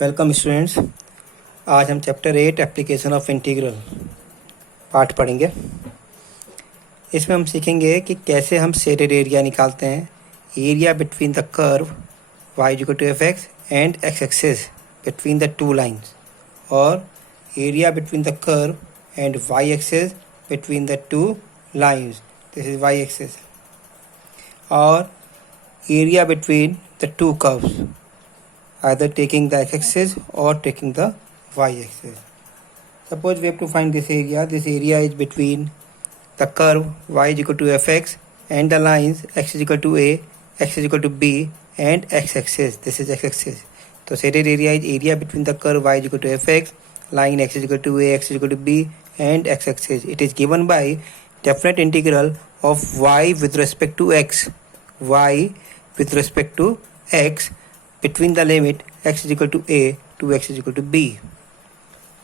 Welcome students. आज हम chapter 8 application of integral part पढ़ेंगे। इसमें हम सीखेंगे कि कैसे हम शेडेड एरिया निकालते हैं, area between the curve y equal to F X and X axis between the two lines, और area between the curve and y axis between the two lines, this is y axis, और area between the two curves, either taking the x-axis or taking the y-axis. Suppose we have to find this area. This area is between the curve y is equal to fx and the lines x is equal to a, x is equal to b and x-axis. This is x-axis. So shaded area is area between the curve y is equal to fx, line x is equal to a, x is equal to b and x-axis. It is given by definite integral of y with respect to x, y with respect to x between the limit x is equal to a to x is equal to b,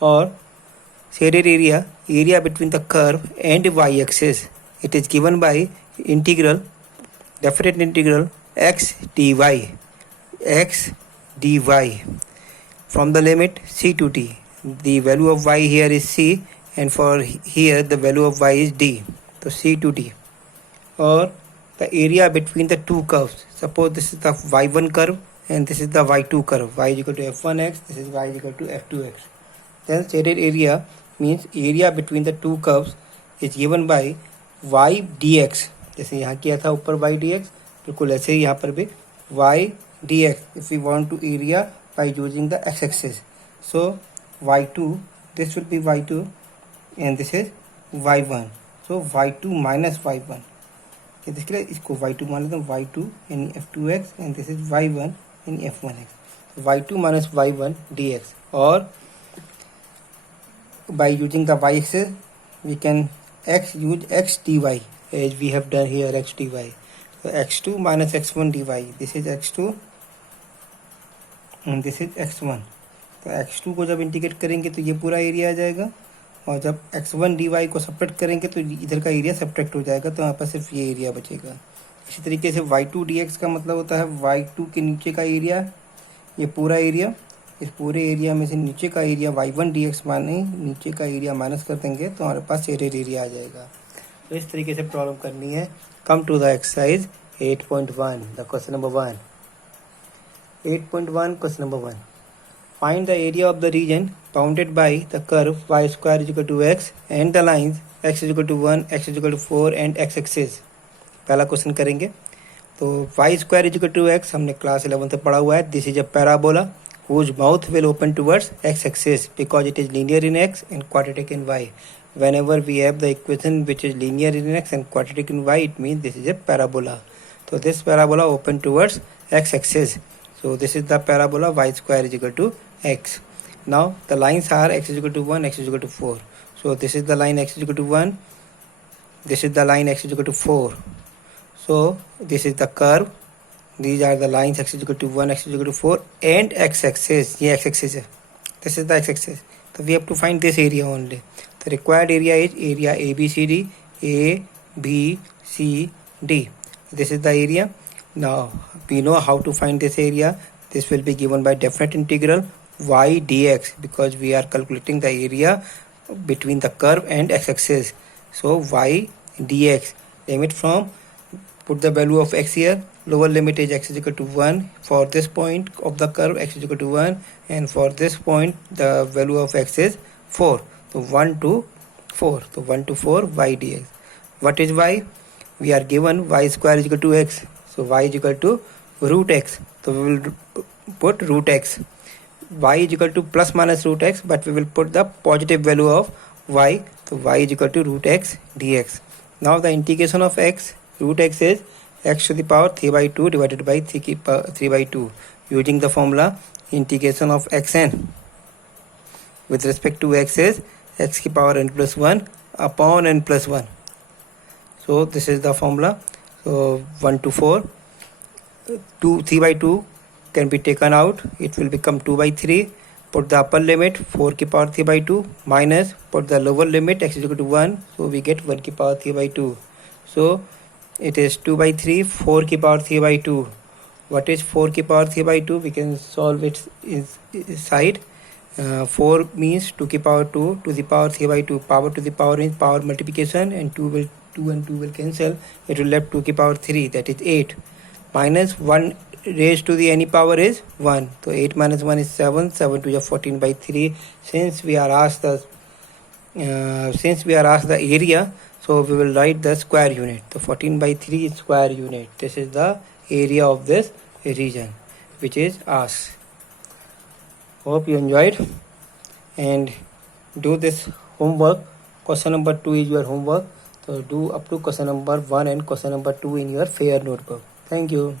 or shaded area between the curve and y-axis. It is given by integral, definite integral x dy from the limit c to t. The value of y here is c, and for here the value of y is d, so c to t. Or the area between the two curves. Suppose this is the y1 curve and this is the y2 curve. Y is equal to f1x, this is y is equal to f2x. Then shaded area means area between the two curves is given by y dx. जैसे यहाँ किया था ऊपर y dx, बिल्कुल ऐसे ही यहाँ पर भी y dx. If we want to area by using the x-axis, so y2, this will be y2 and this is y1. So y2 minus y1. इसके लिए इसको y2 मान लेते हैं, y2 यानी f2x and this is y1 in f1x. y2 minus y1 dx, or by using the y-axis we can use x dy as we have done here, x dy. So x2 minus x1 dy, this is x2 and this is x1. तो x2 को जब integrate करेंगे तो ये पूरा area आ जाएगा, और जब x1 dy को सब्ट्रैक्ट करेंगे तो इधर का एरिया सब्ट्रैक्ट हो जाएगा, तो यहाँ पर सिर्फ ये एरिया बचेगा. इसी तरीके से y2 dx का मतलब होता है y2 के नीचे का एरिया, ये पूरा एरिया, इस पूरे एरिया में से नीचे का एरिया y1 dx माने नीचे का एरिया माइनस कर देंगे तो हमारे पास शेडेड एरिया आ जाएगा. तो इस तरीके से प्रॉब्लम करनी है. Come to the exercise 8.1, the question number 1. 8.1 question number 1. Find the area of the region bounded by the curve y square is equal to x and the lines x is equal to 1, x is equal to 4 and x-axis. पहला question करेंगे. तो y square is equal to x हमने class 11 से पढ़ा हुआ है. This is a parabola whose mouth will open towards x-axis because it is linear in x and quadratic in y. Whenever we have the equation which is linear in x and quadratic in y, it means this is a parabola. So this parabola open towards x-axis. So this is the parabola y square is equal to x. Now the lines are x is equal to 1, x is equal to 4. So this is the line x is equal to 1, this is the line x is equal to 4. So this is the curve, these are the lines x is equal to 1, x is equal to 4 and x-axis. ये x-axis है, this is the x-axis. So we have to find this area only. The required area is area ABCD, A, B, C, D. This is the area. Now we know how to find this area. This will be given by definite integral y dx because we are calculating the area between the curve and x-axis. So y dx, limit from, put the value of x here, lower limit is x is equal to 1 for this point of the curve, x is equal to 1, and for this point the value of x is 4. So 1 to 4, so 1 to 4 y dx. What is y? We are given y square is equal to x, so y is equal to root x, so we will put root x. Y is equal to plus minus root x, but we will put the positive value of y, so y is equal to root x dx. Now the integration of x, root x is x to the power 3 by 2 divided by 3 by 2 using the formula integration of xn with respect to x is x की power n plus 1 upon n plus 1. So this is the formula. So 1 to 4, 3 by 2 can be taken out, it will become 2 by 3. Put the upper limit 4 की power 3 by 2 minus put the lower limit x is equal to 1, so we get 1 की power 3 by 2. So it is 2 by 3, 4 की power 3 by 2 what is 4 की power 3 by 2? We can solve it inside. 4 means 2 की power 2 to the power 3 by 2. Power to the power means power multiplication, and 2 and 2 will cancel. It will left 2 की power 3, that is 8. Minus 1 raised to the any power is 1. So 8 minus 1 is 7. 7 to the 14 by 3. Since we are asked the area, so we will write the square unit. So 14 by 3 is square unit. This is the area of this region which is asked. Hope you enjoyed, and do this homework. Question number 2 is your homework. So do up to question number 1 and question number 2 in your fair notebook. Thank you.